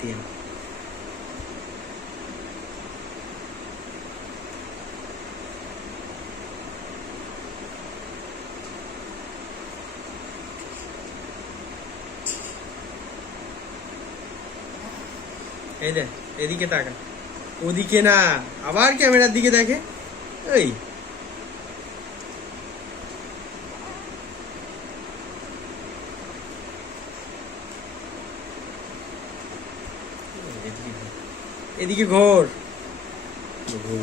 দিয়ে এই দে, এদিকে তাকা, ওদিকে না, আবার ক্যামেরার দিকে দেখে। এই এদিকে ঘোর,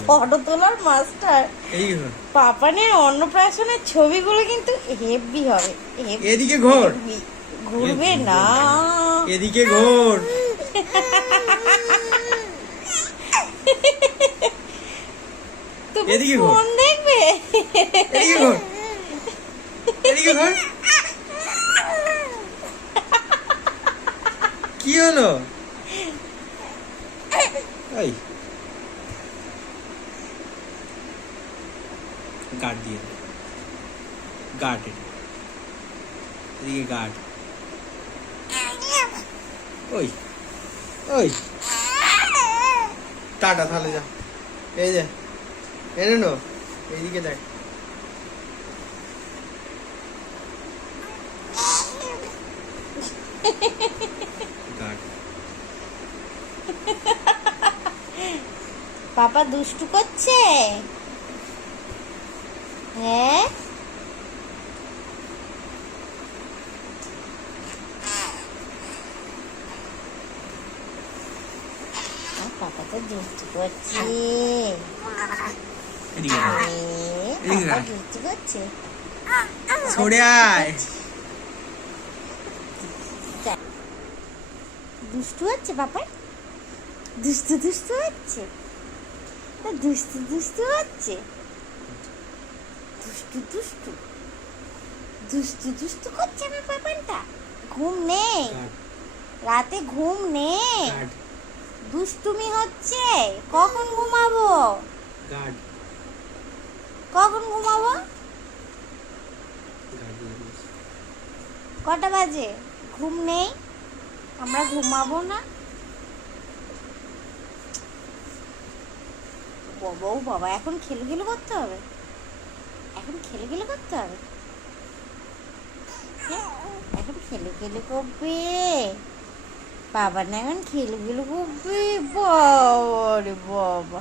ফটো তোলার মাস্টার। এদিকে ঘোর, পাপানের অন্নপ্রাশনের ছবিগুলো কিন্তু হেভি হবে। এদিকে ঘোর, ঘুরবে না, এদিকে ঘোর, এদিকে ঘোর, ফোন দেখবে। এদিকে ঘোর, এদিকে ঘোর। কি হলো? এই গার্ড দিয়ে দে, গার্ড, এদিকে গার্ড। ওই ওই টাটা, তাহলে যা। এই যে এনে নো, এইদিকে দেখ। গার্ড। পাপা দুষ্টু করছে, হ্যাঁ? পাপা তো দুষ্টু করছে, এদিকে আয়, এদিকে পাপা আয়। দুষ্টু করছে। সরে আয়। দুষ্টু হচ্ছে পাপা, দুষ্টু দুষ্টু হচ্ছে, দুষ্টু দুষ্টু হচ্ছে, দুষ্টু দুষ্টু দুষ্টু দুষ্টু করছে আমার পাপানটা। ঘুম নেই, রাতে ঘুম নেই, গার্ড, দুষ্টুমি হচ্ছে। কখন ঘুমাবো, গার্ড, কখন ঘুমাবো? গার্ড দিয়ে দিয়েছি। কটা বাজে? ঘুম নেই, আমরা ঘুমাবো না। বাবা ও বাবা, এখন খেলু করতে হবে, এখন খেলু করতে হবে, হ্যাঁ? এখন খেলু করবে বাবা, না এখন খেলু করবে। বাবা রে বাবা,